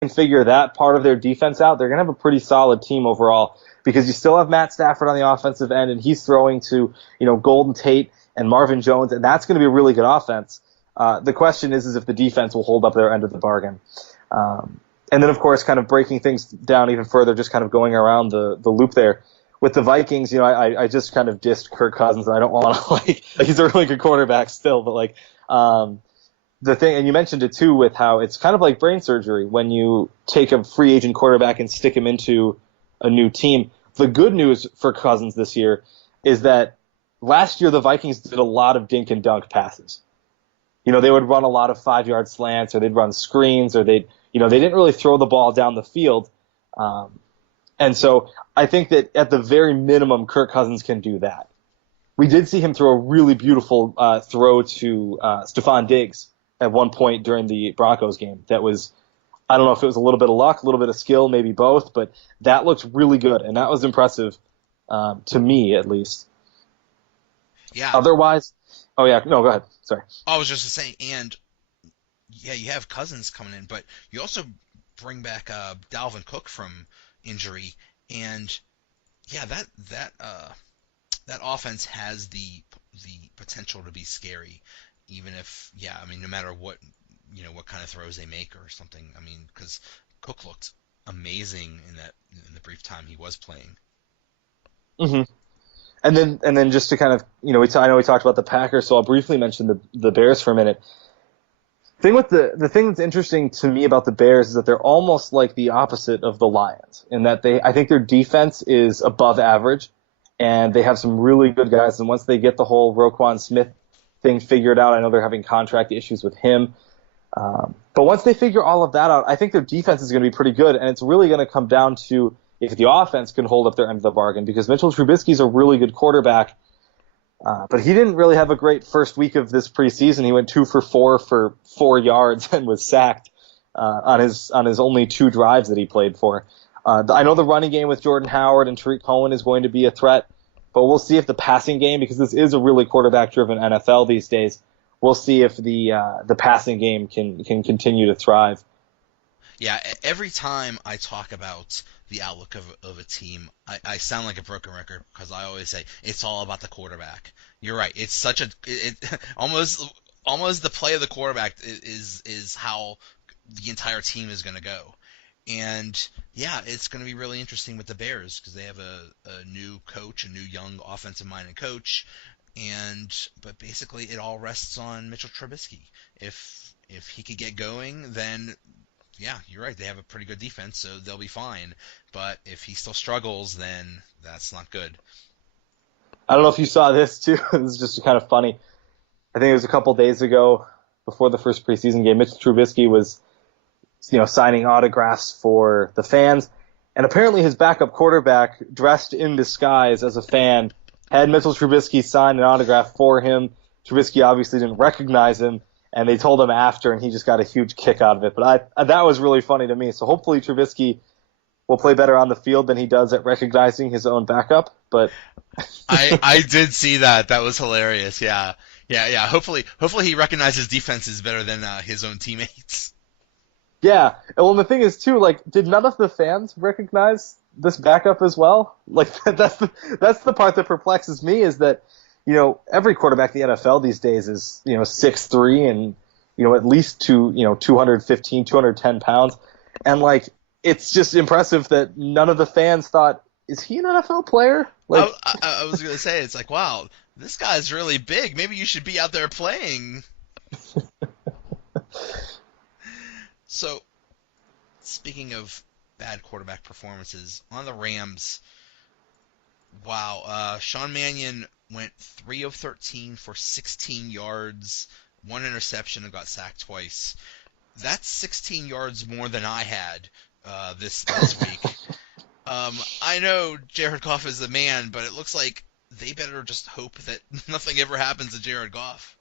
can figure that part of their defense out, they're going to have a pretty solid team overall because you still have Matt Stafford on the offensive end, and he's throwing to, Golden Tate and Marvin Jones, and that's going to be a really good offense. The question is if the defense will hold up their end of the bargain. And then, of course, kind of breaking things down even further, just kind of going around the loop there. With the Vikings, I just kind of dissed Kirk Cousins, and I don't want to, he's a really good quarterback still, but, the thing, and you mentioned it too, with how it's kind of like brain surgery when you take a free agent quarterback and stick him into a new team. The good news for Cousins this year is that last year the Vikings did a lot of dink and dunk passes. They would run a lot of 5-yard slants, or they'd run screens, or they didn't really throw the ball down the field. And so I think that at the very minimum, Kirk Cousins can do that. We did see him throw a really beautiful throw to Stephon Diggs at one point during the Broncos game. That was, I don't know if it was a little bit of luck, a little bit of skill, maybe both, but that looked really good, and that was impressive to me at least. Yeah. Otherwise, oh yeah, no, go ahead. Sorry. I was just saying, and yeah, you have Cousins coming in, but you also bring back Dalvin Cook from injury, and yeah, that offense has the potential to be scary. Even if, no matter what kind of throws they make or something. Because Cook looked amazing in the brief time he was playing. Mm-hmm. And then just to kind of, I know we talked about the Packers, so I'll briefly mention the Bears for a minute. The thing that's interesting to me about the Bears is that they're almost like the opposite of the Lions in that I think their defense is above average, and they have some really good guys. And once they get the whole Roquan Smith thing figured out, I know they're having contract issues with him. But once they figure all of that out, I think their defense is going to be pretty good, and it's really going to come down to if the offense can hold up their end of the bargain, because Mitchell Trubisky's a really good quarterback, but he didn't really have a great first week of this preseason. He went 2 for 4 for 4 yards and was sacked on his only 2 drives that he played for. I know the running game with Jordan Howard and Tariq Cohen is going to be a threat, but we'll see if the passing game, because this is a really quarterback-driven NFL these days, we'll see if the passing game can continue to thrive. Yeah, every time I talk about the outlook of a team, I sound like a broken record because I always say it's all about the quarterback. You're right. It's such almost the play of the quarterback is how the entire team is going to go. And yeah, it's going to be really interesting with the Bears because they have a new coach, a new young offensive-minded coach, but basically it all rests on Mitchell Trubisky. If he could get going, then yeah, you're right. They have a pretty good defense, so they'll be fine. But if he still struggles, then that's not good. I don't know if you saw this too. This is just kind of funny. I think it was a couple days ago before the first preseason game. Mitchell Trubisky was signing autographs for the fans. And apparently his backup quarterback, dressed in disguise as a fan, had Mitchell Trubisky sign an autograph for him. Trubisky obviously didn't recognize him, and they told him after, and he just got a huge kick out of it. But that was really funny to me. So hopefully Trubisky will play better on the field than he does at recognizing his own backup. But I did see that. That was hilarious. Yeah. Hopefully he recognizes defenses better than his own teammates. Yeah, well, the thing is too, did none of the fans recognize this backup as well? That's the part that perplexes me is that, every quarterback in the NFL these days is 6'3" and at least 215, 210 pounds, and it's just impressive that none of the fans thought, is he an NFL player? I was gonna say, it's like, wow, this guy's really big. Maybe you should be out there playing. So, speaking of bad quarterback performances, on the Rams, wow, Sean Mannion went 3 of 13 for 16 yards, 1 interception, and got sacked twice. That's 16 yards more than I had this week. I know Jared Goff is the man, but it looks like they better just hope that nothing ever happens to Jared Goff.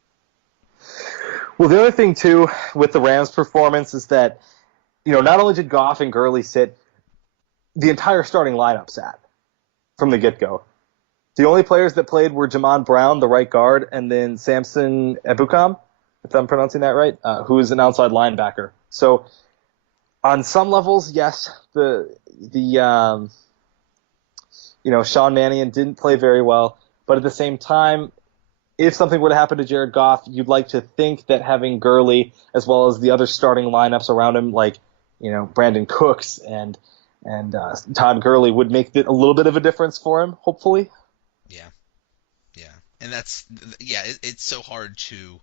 Well, the other thing, too, with the Rams' performance is that, not only did Goff and Gurley sit, the entire starting lineup sat from the get-go. The only players that played were Jamon Brown, the right guard, and then Samson Ebukam, if I'm pronouncing that right, who is an outside linebacker. So On some levels, yes. The Sean Mannion didn't play very well, but at the same time, if something were to happen to Jared Goff, you'd like to think that having Gurley as well as the other starting lineups around him, like Brandon Cooks and Todd Gurley, would make a little bit of a difference for him. Hopefully. Yeah, yeah, and it's so hard to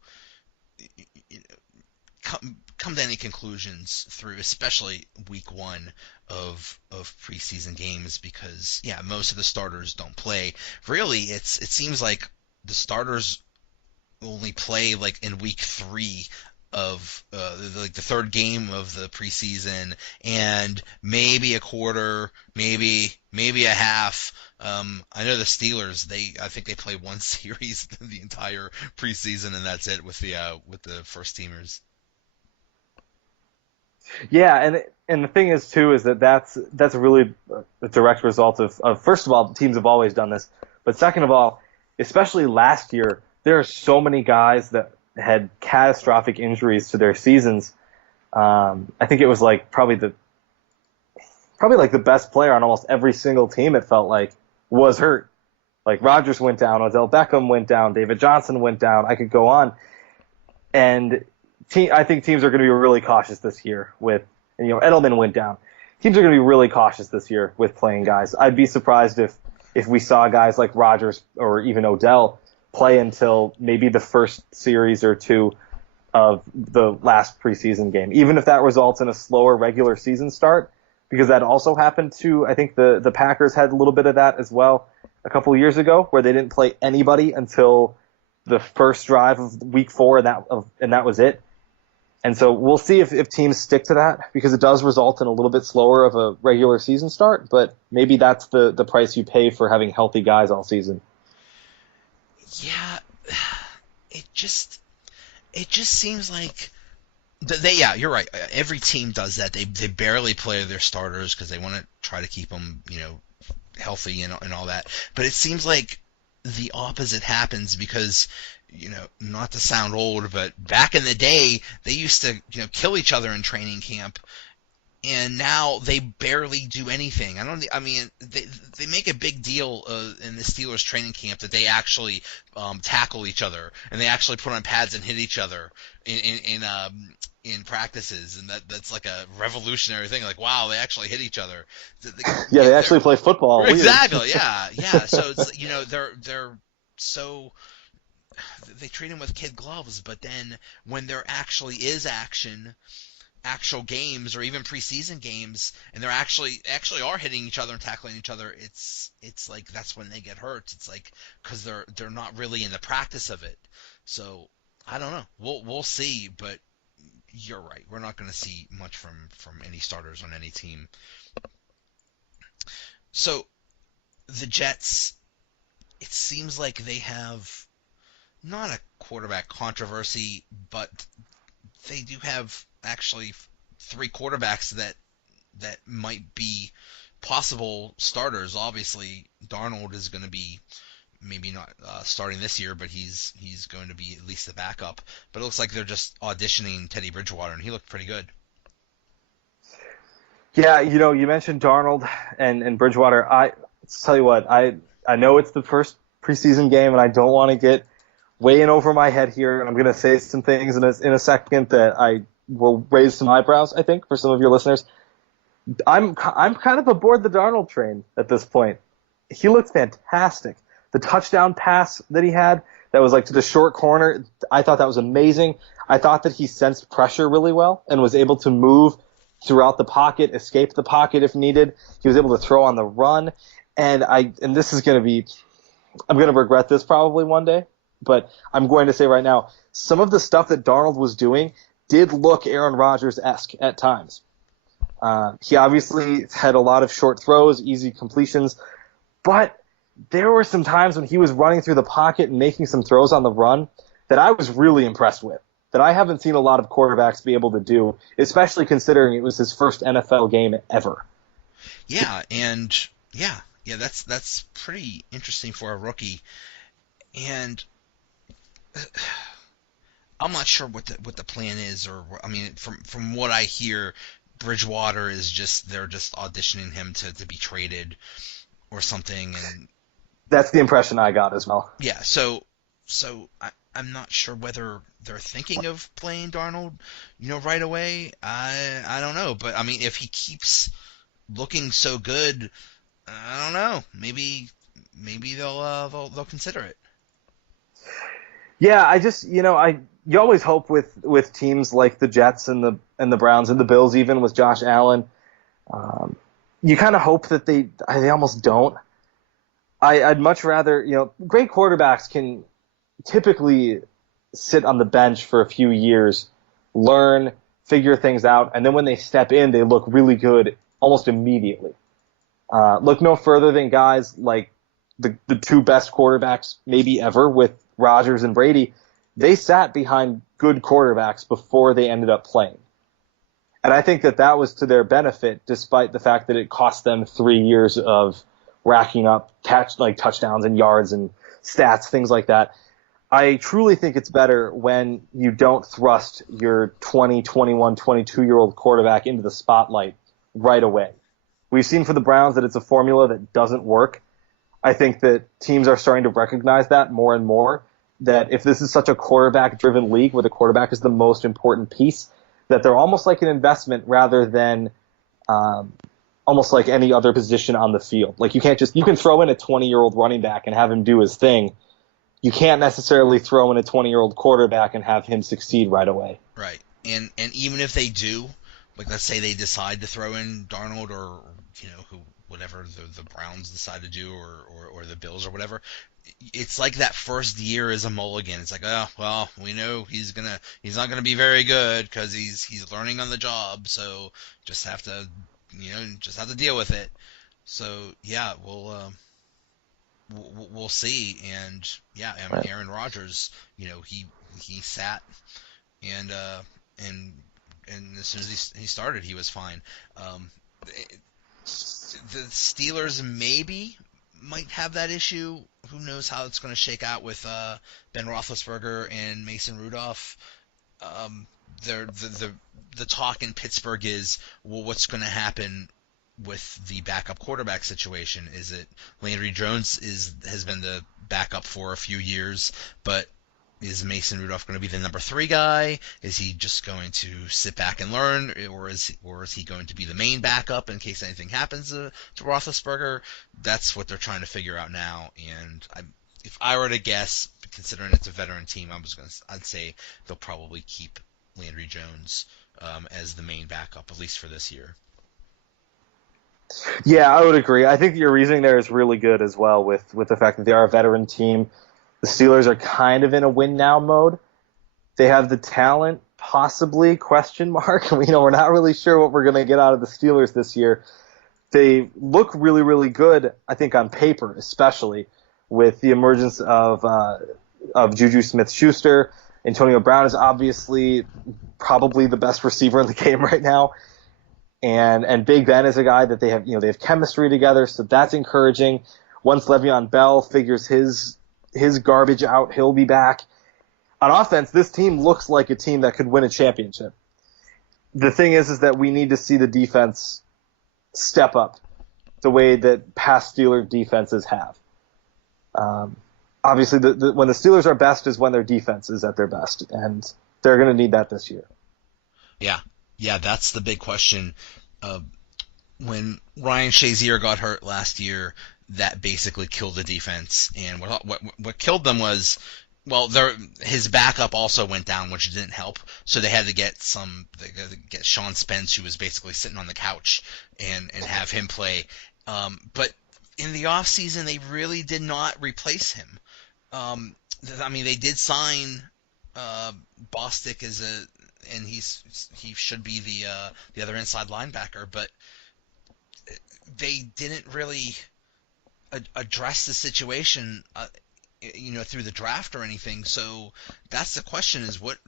come to any conclusions through, especially week one of preseason games, because most of the starters don't play. Really, it seems like the starters only play like in week three of the third game of the preseason, and maybe a quarter, maybe a half. I know the Steelers. I think they play one series the entire preseason, and that's it with the first teamers. Yeah, and the thing is too is that's really a direct result of first of all, teams have always done this, but second of all, especially last year, there are so many guys that had catastrophic injuries to their seasons. I think it was like probably like the best player on almost every single team, it felt like, was hurt. Like Rodgers went down, Odell Beckham went down, David Johnson went down. I could go on, and I think teams are going to be really cautious this year with, Edelman went down. Teams are going to be really cautious this year with playing guys. I'd be surprised if we saw guys like Rodgers or even Odell play until maybe the first series or two of the last preseason game, even if that results in a slower regular season start, because that also happened to, I think the Packers had a little bit of that as well a couple of years ago, where they didn't play anybody until the first drive of week 4, and that was it. And so we'll see if teams stick to that, because it does result in a little bit slower of a regular season start, but maybe that's the price you pay for having healthy guys all season. Yeah, it just seems like you're right. Every team does that. They barely play their starters because they want to try to keep them, healthy and all that. But it seems like the opposite happens because, not to sound old, but back in the day, they used to, kill each other in training camp, and now they barely do anything. I mean, they make a big deal in the Steelers training camp that they actually tackle each other, and they actually put on pads and hit each other in practices, and that's like a revolutionary thing. Like, wow, they actually hit each other. Yeah, they actually play football. Exactly. Yeah. So it's they're so. They treat them with kid gloves, but then when there actually is actual games, or even preseason games, and they're actually are hitting each other and tackling each other, it's like that's when they get hurt. It's like because they're not really in the practice of it. So I don't know. We'll see, but you're right. We're not going to see much from any starters on any team. So the Jets, it seems like they have not a quarterback controversy, but they do have actually 3 quarterbacks that might be possible starters. Obviously, Darnold is going to be maybe not starting this year, but he's going to be at least the backup. But it looks like they're just auditioning Teddy Bridgewater, and he looked pretty good. Yeah, you mentioned Darnold and Bridgewater. Let's tell you what, I know it's the first preseason game, and I don't want to get way in over my head here, and I'm going to say some things in a second that I will raise some eyebrows, I think, for some of your listeners. I'm kind of aboard the Darnold train at this point. He looked fantastic. The touchdown pass that he had, that was like to the short corner, I thought that was amazing. I thought that he sensed pressure really well and was able to move throughout the pocket, escape the pocket if needed. He was able to throw on the run, and this is going to be, I'm going to regret this probably one day, but I'm going to say right now, some of the stuff that Darnold was doing did look Aaron Rodgers-esque at times. He obviously had a lot of short throws, easy completions, but there were some times when he was running through the pocket and making some throws on the run that I was really impressed with, that I haven't seen a lot of quarterbacks be able to do, especially considering it was his first NFL game ever. Yeah, and that's pretty interesting for a rookie. And I'm not sure what the plan is, or I mean, from what I hear, Bridgewater is just they're just auditioning him to be traded or something, and That's the impression I got as well. yeah, I'm not sure whether they're thinking of playing Darnold, right away. I don't know, but I mean, if he keeps looking so good, I don't know. Maybe they'll consider it. Yeah, I just you always hope with teams like the Jets and the Browns and the Bills, even with Josh Allen, you kind of hope that they almost don't. I'd much rather, great quarterbacks can typically sit on the bench for a few years, learn, figure things out, and then when they step in, they look really good almost immediately. Look no further than guys like the two best quarterbacks maybe ever with Rodgers and Brady. They sat behind good quarterbacks before they ended up playing. And I think that was to their benefit, despite the fact that it cost them 3 years of racking up touchdowns and yards and stats, things like that. I truly think it's better when you don't thrust your 20, 21, 22-year-old quarterback into the spotlight right away. We've seen for the Browns that it's a formula that doesn't work. I think that teams are starting to recognize that more and more, that if this is such a quarterback-driven league where the quarterback is the most important piece, that they're almost like an investment rather than almost like any other position on the field. Like you can throw in a 20-year-old running back and have him do his thing. You can't necessarily throw in a 20-year-old quarterback and have him succeed right away. Right. And even if they do, like let's say they decide to throw in Darnold or whatever the Browns decide to do or the Bills or whatever, it's like that first year is a mulligan. It's like, oh well, we know he's not gonna be very good because he's learning on the job, so just have to deal with it. So yeah, we'll see. And yeah, I mean, Aaron Rodgers, he sat and as soon as he started, he was fine. The Steelers maybe might have that issue. Who knows how it's going to shake out with Ben Roethlisberger and Mason Rudolph. The talk in Pittsburgh is, well, what's going to happen with the backup quarterback situation? Is it Landry Jones has been the backup for a few years, but is Mason Rudolph going to be the number 3 guy? Is he just going to sit back and learn, or is he going to be the main backup in case anything happens to Roethlisberger? That's what they're trying to figure out now. And if I were to guess, considering it's a veteran team, I'd say they'll probably keep Landry Jones as the main backup, at least for this year. Yeah, I would agree. I think your reasoning there is really good as well with the fact that they are a veteran team. The Steelers are kind of in a win-now mode. They have the talent, possibly, question mark. We're not really sure what we're going to get out of the Steelers this year. They look really, really good, I think, on paper, especially with the emergence of Juju Smith-Schuster. Antonio Brown is obviously probably the best receiver in the game right now. And Big Ben is a guy that they have chemistry together, so that's encouraging. Once Le'Veon Bell figures his garbage out, he'll be back. On offense, this team looks like a team that could win a championship. The thing is that we need to see the defense step up the way that past Steelers defenses have. Obviously, when the Steelers are best is when their defense is at their best, and they're going to need that this year. Yeah, that's the big question. When Ryan Shazier got hurt last year, that basically killed the defense. And what killed them was, well, his backup also went down, which didn't help. So they had to get Sean Spence, who was basically sitting on the couch, and have him play. But in the offseason, they really did not replace him. They did sign Bostic and he should be the other inside linebacker, but they didn't really address the situation, through the draft or anything. So that's the question: is what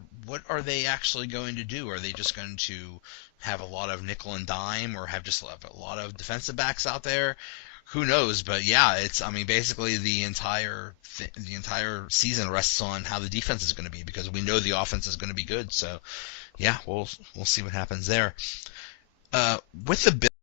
are they actually going to do? Are they just going to have a lot of nickel and dime, or have just a lot of defensive backs out there? Who knows? But yeah, basically the entire season rests on how the defense is going to be, because we know the offense is going to be good. So yeah, we'll see what happens there. with the